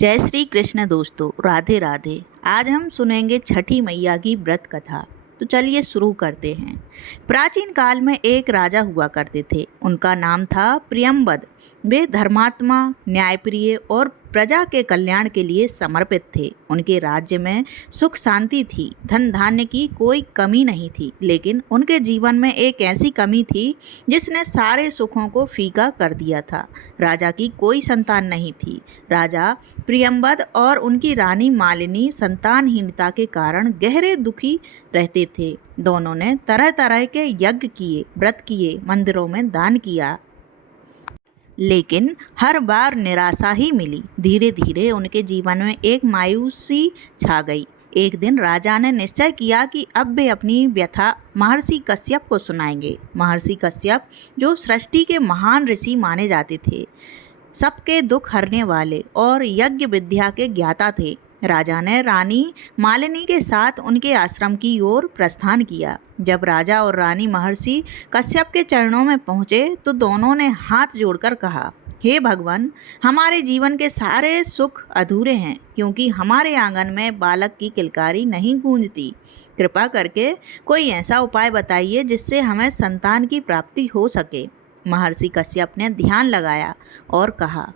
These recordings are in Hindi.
जय श्री कृष्ण दोस्तों, राधे राधे। आज हम सुनेंगे छठी मैया की व्रत कथा। तो चलिए शुरू करते हैं। प्राचीन काल में एक राजा हुआ करते थे। उनका नाम था प्रियंवद। वे धर्मात्मा, न्यायप्रिय और प्रजा के कल्याण के लिए समर्पित थे। उनके राज्य में सुख शांति थी, धन धान्य की कोई कमी नहीं थी। लेकिन उनके जीवन में एक ऐसी कमी थी जिसने सारे सुखों को फीका कर दिया था। राजा की कोई संतान नहीं थी। राजा प्रियंवद और उनकी रानी मालिनी संतानहीनता के कारण गहरे दुखी रहते थे। दोनों ने तरह तरह के यज्ञ किए, व्रत किए, मंदिरों में दान किया, लेकिन हर बार निराशा ही मिली। धीरे धीरे उनके जीवन में एक मायूसी छा गई। एक दिन राजा ने निश्चय किया कि अब वे अपनी व्यथा महर्षि कश्यप को सुनाएंगे। महर्षि कश्यप, जो सृष्टि के महान ऋषि माने जाते थे, सबके दुख हरने वाले और यज्ञ विद्या के ज्ञाता थे। राजा ने रानी मालिनी के साथ उनके आश्रम की ओर प्रस्थान किया। जब राजा और रानी महर्षि कश्यप के चरणों में पहुँचे तो दोनों ने हाथ जोड़कर कहा, हे भगवान, हमारे जीवन के सारे सुख अधूरे हैं क्योंकि हमारे आंगन में बालक की किलकारी नहीं गूंजती। कृपा करके कोई ऐसा उपाय बताइए जिससे हमें संतान की प्राप्ति हो सके। महर्षि कश्यप ने ध्यान लगाया और कहा,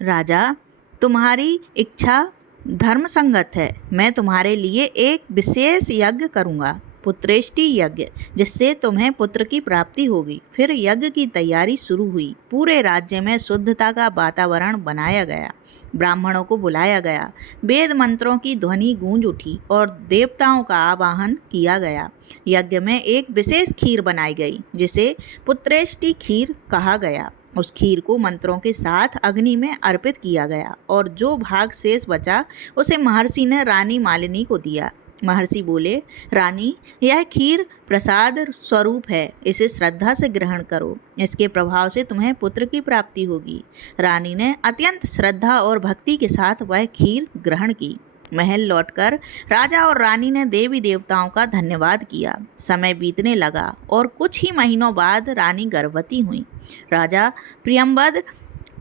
राजा, तुम्हारी इच्छा धर्म संगत है। मैं तुम्हारे लिए एक विशेष यज्ञ करूंगा, पुत्रेष्टि यज्ञ, जिससे तुम्हें पुत्र की प्राप्ति होगी। फिर यज्ञ की तैयारी शुरू हुई। पूरे राज्य में शुद्धता का वातावरण बनाया गया। ब्राह्मणों को बुलाया गया, वेद मंत्रों की ध्वनि गूंज उठी और देवताओं का आवाहन किया गया। यज्ञ में एक विशेष खीर बनाई गई जिसे पुत्रेष्टि खीर कहा गया। उस खीर को मंत्रों के साथ अग्नि में अर्पित किया गया और जो भाग शेष बचा उसे महर्षि ने रानी मालिनी को दिया। महर्षि बोले, रानी, यह खीर प्रसाद स्वरूप है, इसे श्रद्धा से ग्रहण करो। इसके प्रभाव से तुम्हें पुत्र की प्राप्ति होगी। रानी ने अत्यंत श्रद्धा और भक्ति के साथ वह खीर ग्रहण की। महल लौटकर राजा और रानी ने देवी देवताओं का धन्यवाद किया। समय बीतने लगा और कुछ ही महीनों बाद रानी गर्भवती हुई। राजा प्रियंवद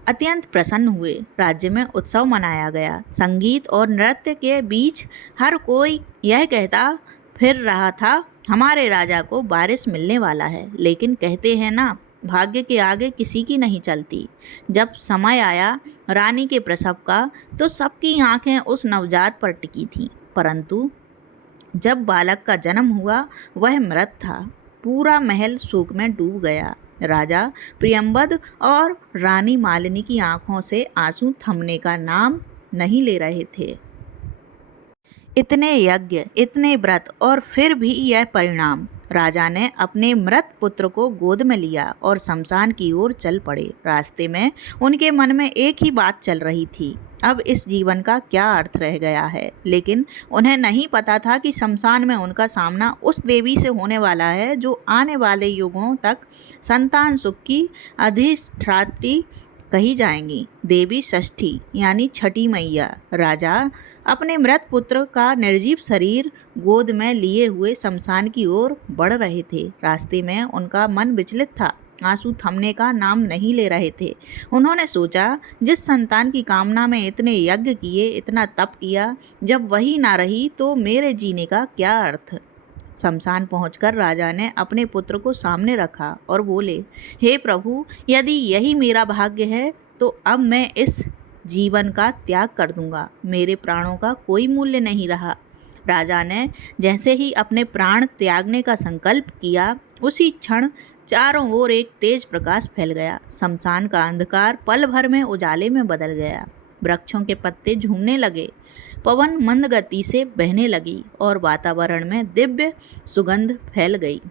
अत्यंत प्रसन्न हुए। राज्य में उत्सव मनाया गया। संगीत और नृत्य के बीच हर कोई यह कहता फिर रहा था, हमारे राजा को वारिस मिलने वाला है। लेकिन कहते हैं ना, भाग्य के आगे किसी की नहीं चलती। जब समय आया रानी के प्रसव का तो सबकी आंखें उस नवजात पर टिकी थीं। परंतु जब बालक का जन्म हुआ वह मृत था। पूरा महल शोक में डूब गया। राजा प्रियंवद और रानी मालिनी की आंखों से आंसू थमने का नाम नहीं ले रहे थे। इतने यज्ञ, इतने व्रत और फिर भी यह परिणाम। राजा ने अपने मृत पुत्र को गोद में लिया और शमशान की ओर चल पड़े। रास्ते में उनके मन में एक ही बात चल रही थी, अब इस जीवन का क्या अर्थ रह गया है। लेकिन उन्हें नहीं पता था कि शमशान में उनका सामना उस देवी से होने वाला है जो आने वाले युगों तक संतान सुख की अधिष्ठात्री कही जाएंगी, देवी षष्ठी यानी छठी मैया। राजा अपने मृत पुत्र का निर्जीव शरीर गोद में लिए हुए शमशान की ओर बढ़ रहे थे। रास्ते में उनका मन विचलित था, आंसू थमने का नाम नहीं ले रहे थे। उन्होंने सोचा, जिस संतान की कामना में इतने यज्ञ किए, इतना तप किया, जब वही ना रही तो मेरे जीने का क्या अर्थ। शमशान पहुंचकर राजा ने अपने पुत्र को सामने रखा और बोले, हे प्रभु, यदि यही मेरा भाग्य है तो अब मैं इस जीवन का त्याग कर दूंगा। मेरे प्राणों का कोई मूल्य नहीं रहा। राजा ने जैसे ही अपने प्राण त्यागने का संकल्प किया, उसी क्षण चारों ओर एक तेज प्रकाश फैल गया। शमशान का अंधकार पल भर में उजाले में बदल गया। वृक्षों के पत्ते झूमने लगे, पवन मंद गति से बहने लगी और वातावरण में दिव्य सुगंध फैल गई।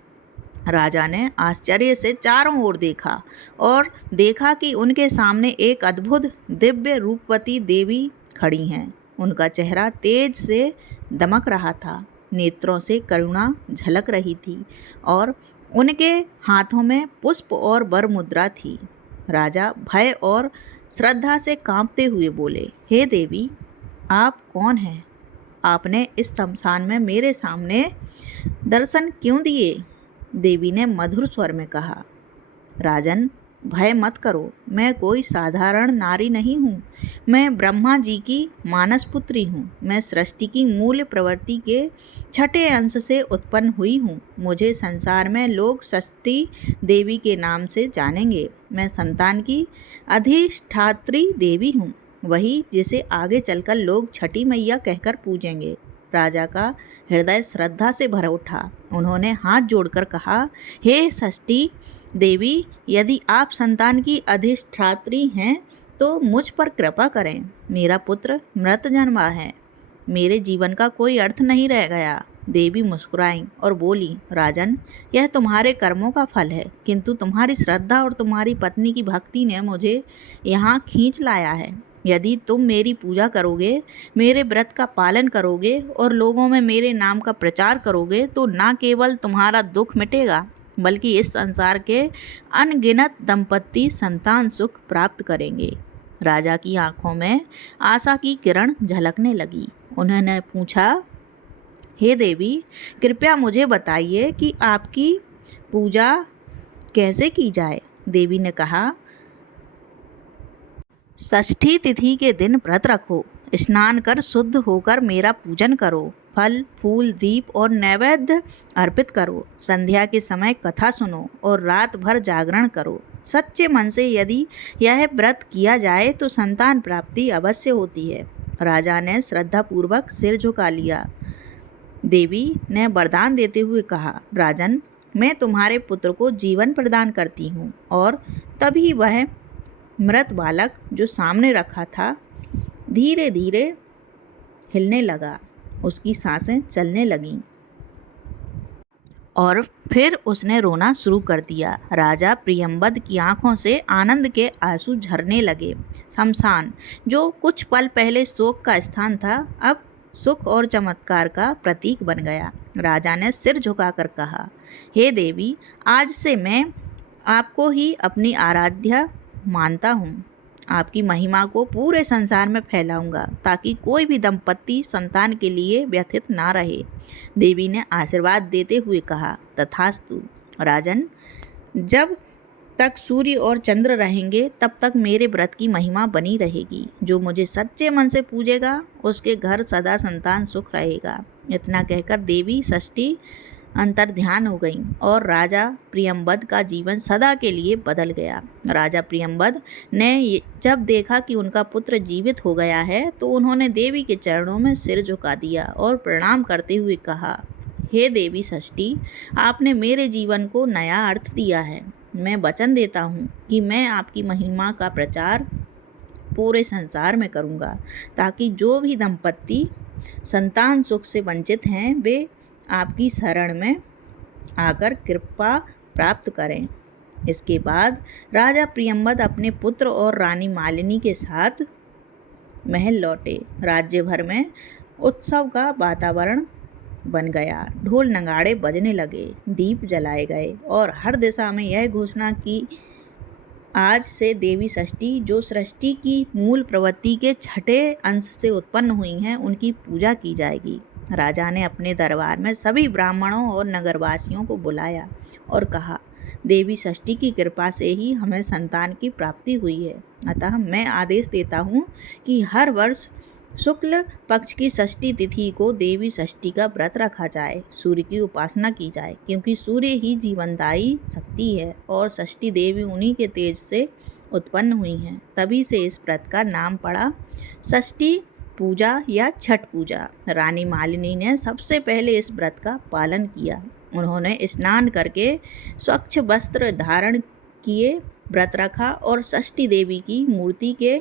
राजा ने आश्चर्य से चारों ओर देखा और देखा कि उनके सामने एक अद्भुत दिव्य रूपवती देवी खड़ी हैं। उनका चेहरा तेज से दमक रहा था, नेत्रों से करुणा झलक रही थी और उनके हाथों में पुष्प और वर मुद्रा थी। राजा भय और श्रद्धा से कांपते हुए बोले, हे देवी, आप कौन हैं? आपने इस शमशान में मेरे सामने दर्शन क्यों दिए? देवी ने मधुर स्वर में कहा, राजन, भय मत करो, मैं कोई साधारण नारी नहीं हूँ। मैं ब्रह्मा जी की मानस पुत्री हूँ। मैं सृष्टि की मूल प्रवृत्ति के छठे अंश से उत्पन्न हुई हूँ। मुझे संसार में लोग षष्ठी देवी के नाम से जानेंगे। मैं संतान की अधिष्ठात्री देवी हूँ, वही जिसे आगे चलकर लोग छठी मैया कहकर पूजेंगे। राजा का हृदय श्रद्धा से भर उठा। उन्होंने हाथ जोड़कर कहा, हे षष्ठी देवी, यदि आप संतान की अधिष्ठात्री हैं तो मुझ पर कृपा करें। मेरा पुत्र मृत जन्मा है, मेरे जीवन का कोई अर्थ नहीं रह गया। देवी मुस्कुराईं और बोली, राजन, यह तुम्हारे कर्मों का फल है, किंतु तुम्हारी श्रद्धा और तुम्हारी पत्नी की भक्ति ने मुझे यहाँ खींच लाया है। यदि तुम मेरी पूजा करोगे, मेरे व्रत का पालन करोगे और लोगों में मेरे नाम का प्रचार करोगे तो न केवल तुम्हारा दुख मिटेगा, बल्कि इस संसार के अनगिनत दंपत्ति संतान सुख प्राप्त करेंगे। राजा की आंखों में आशा की किरण झलकने लगी। उन्होंने पूछा, हे देवी, कृपया मुझे बताइए कि आपकी पूजा कैसे की जाए। देवी ने कहा, षष्ठी तिथि के दिन व्रत रखो, स्नान कर शुद्ध होकर मेरा पूजन करो, फल फूल दीप और नैवेद्य अर्पित करो, संध्या के समय कथा सुनो और रात भर जागरण करो। सच्चे मन से यदि यह व्रत किया जाए तो संतान प्राप्ति अवश्य होती है। राजा ने श्रद्धापूर्वक सिर झुका लिया। देवी ने वरदान देते हुए कहा, राजन, मैं तुम्हारे पुत्र को जीवन प्रदान करती हूँ। और तभी वह मृत बालक जो सामने रखा था धीरे धीरे हिलने लगा, उसकी सांसें चलने लगीं और फिर उसने रोना शुरू कर दिया। राजा प्रियंवद की आंखों से आनंद के आंसू झरने लगे। शमशान, जो कुछ पल पहले शोक का स्थान था, अब सुख और चमत्कार का प्रतीक बन गया। राजा ने सिर झुकाकर कहा, हे देवी, आज से मैं आपको ही अपनी आराध्या मानता हूँ। आपकी महिमा को पूरे संसार में फैलाऊंगा ताकि कोई भी दंपत्ति संतान के लिए व्यथित ना रहे। देवी ने आशीर्वाद देते हुए कहा, तथास्तु। राजन, जब तक सूर्य और चंद्र रहेंगे तब तक मेरे व्रत की महिमा बनी रहेगी। जो मुझे सच्चे मन से पूजेगा उसके घर सदा संतान सुख रहेगा। इतना कहकर देवी षष्ठी अंतर्ध्यान हो गईं और राजा प्रियंवद का जीवन सदा के लिए बदल गया। राजा प्रियंवद ने जब देखा कि उनका पुत्र जीवित हो गया है तो उन्होंने देवी के चरणों में सिर झुका दिया और प्रणाम करते हुए कहा, हे देवी षष्ठी, आपने मेरे जीवन को नया अर्थ दिया है। मैं वचन देता हूँ कि मैं आपकी महिमा का प्रचार पूरे संसार में करूँगा ताकि जो भी दंपत्ति संतान सुख से वंचित हैं वे आपकी शरण में आकर कृपा प्राप्त करें। इसके बाद राजा प्रियंवद अपने पुत्र और रानी मालिनी के साथ महल लौटे। राज्य भर में उत्सव का वातावरण बन गया। ढोल नगाड़े बजने लगे, दीप जलाए गए और हर दिशा में यह घोषणा की, आज से देवी षष्ठी, जो सृष्टि की मूल प्रवृत्ति के छठे अंश से उत्पन्न हुई हैं, उनकी पूजा की जाएगी। राजा ने अपने दरबार में सभी ब्राह्मणों और नगरवासियों को बुलाया और कहा, देवी षष्ठी की कृपा से ही हमें संतान की प्राप्ति हुई है। अतः मैं आदेश देता हूँ कि हर वर्ष शुक्ल पक्ष की षष्ठी तिथि को देवी षष्ठी का व्रत रखा जाए, सूर्य की उपासना की जाए, क्योंकि सूर्य ही जीवनदायी शक्ति है और षष्ठी देवी उन्हीं के तेज से उत्पन्न हुई हैं। तभी से इस व्रत का नाम पड़ा षष्ठी पूजा या छठ पूजा। रानी मालिनी ने सबसे पहले इस व्रत का पालन किया। उन्होंने स्नान करके स्वच्छ वस्त्र धारण किए, व्रत रखा और षष्ठी देवी की मूर्ति के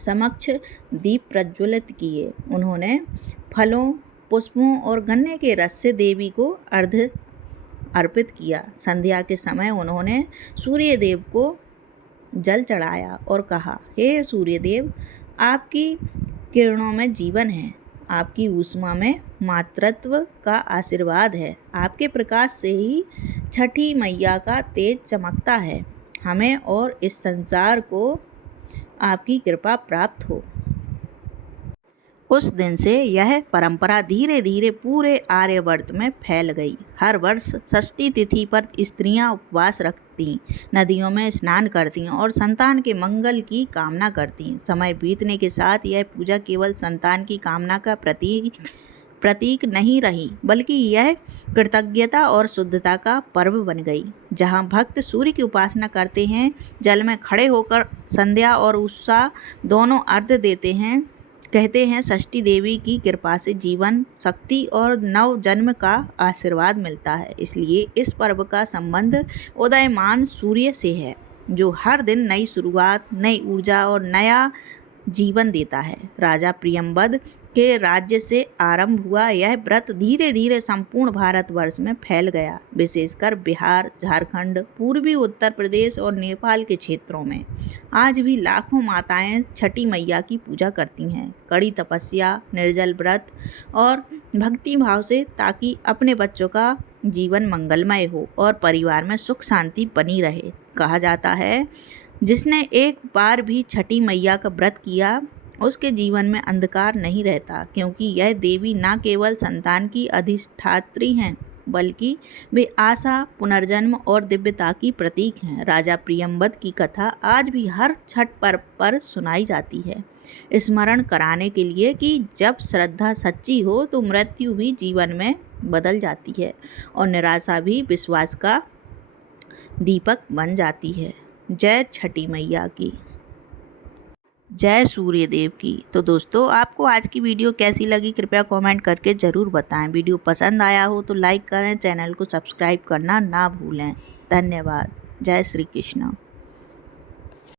समक्ष दीप प्रज्वलित किए। उन्होंने फलों, पुष्पों और गन्ने के रस से देवी को अर्घ्य अर्पित किया। संध्या के समय उन्होंने सूर्य देव को जल चढ़ाया और कहा, हे सूर्य देव, आपकी किरणों में जीवन है, आपकी ऊष्मा में मातृत्व का आशीर्वाद है, आपके प्रकाश से ही छठी मैया का तेज चमकता है। हमें और इस संसार को आपकी कृपा प्राप्त हो। उस दिन से यह परंपरा धीरे धीरे पूरे आर्यवर्त में फैल गई। हर वर्ष षष्ठी तिथि पर स्त्रियां उपवास रखती, नदियों में स्नान करती और संतान के मंगल की कामना करती। समय बीतने के साथ यह पूजा केवल संतान की कामना का प्रतीक नहीं रही, बल्कि यह कृतज्ञता और शुद्धता का पर्व बन गई। जहाँ भक्त सूर्य की उपासना करते हैं, जल में खड़े होकर संध्या और उषा दोनों अर्घ्य देते हैं, कहते हैं षष्ठी देवी की कृपा से जीवन, शक्ति और नव जन्म का आशीर्वाद मिलता है। इसलिए इस पर्व का संबंध उदयमान सूर्य से है, जो हर दिन नई शुरुआत, नई ऊर्जा और नया जीवन देता है। राजा प्रियंवद के राज्य से आरंभ हुआ यह व्रत धीरे धीरे संपूर्ण भारतवर्ष में फैल गया, विशेषकर बिहार, झारखंड, पूर्वी उत्तर प्रदेश और नेपाल के क्षेत्रों में। आज भी लाखों माताएं छठी मैया की पूजा करती हैं, कड़ी तपस्या, निर्जल व्रत और भक्ति भाव से, ताकि अपने बच्चों का जीवन मंगलमय हो और परिवार में सुख शांति बनी रहे। कहा जाता है, जिसने एक बार भी छठी मैया का व्रत किया, उसके जीवन में अंधकार नहीं रहता, क्योंकि यह देवी न केवल संतान की अधिष्ठात्री हैं, बल्कि वे आशा, पुनर्जन्म और दिव्यता की प्रतीक हैं। राजा प्रियंवद की कथा आज भी हर छठ पर्व पर सुनाई जाती है, स्मरण कराने के लिए कि जब श्रद्धा सच्ची हो तो मृत्यु भी जीवन में बदल जाती है और निराशा भी विश्वास का दीपक बन जाती है। जय छठी मैया की, जय सूर्य देव की। तो दोस्तों, आपको आज की वीडियो कैसी लगी कृपया कमेंट करके ज़रूर बताएं। वीडियो पसंद आया हो तो लाइक करें, चैनल को सब्सक्राइब करना ना भूलें। धन्यवाद। जय श्री कृष्ण।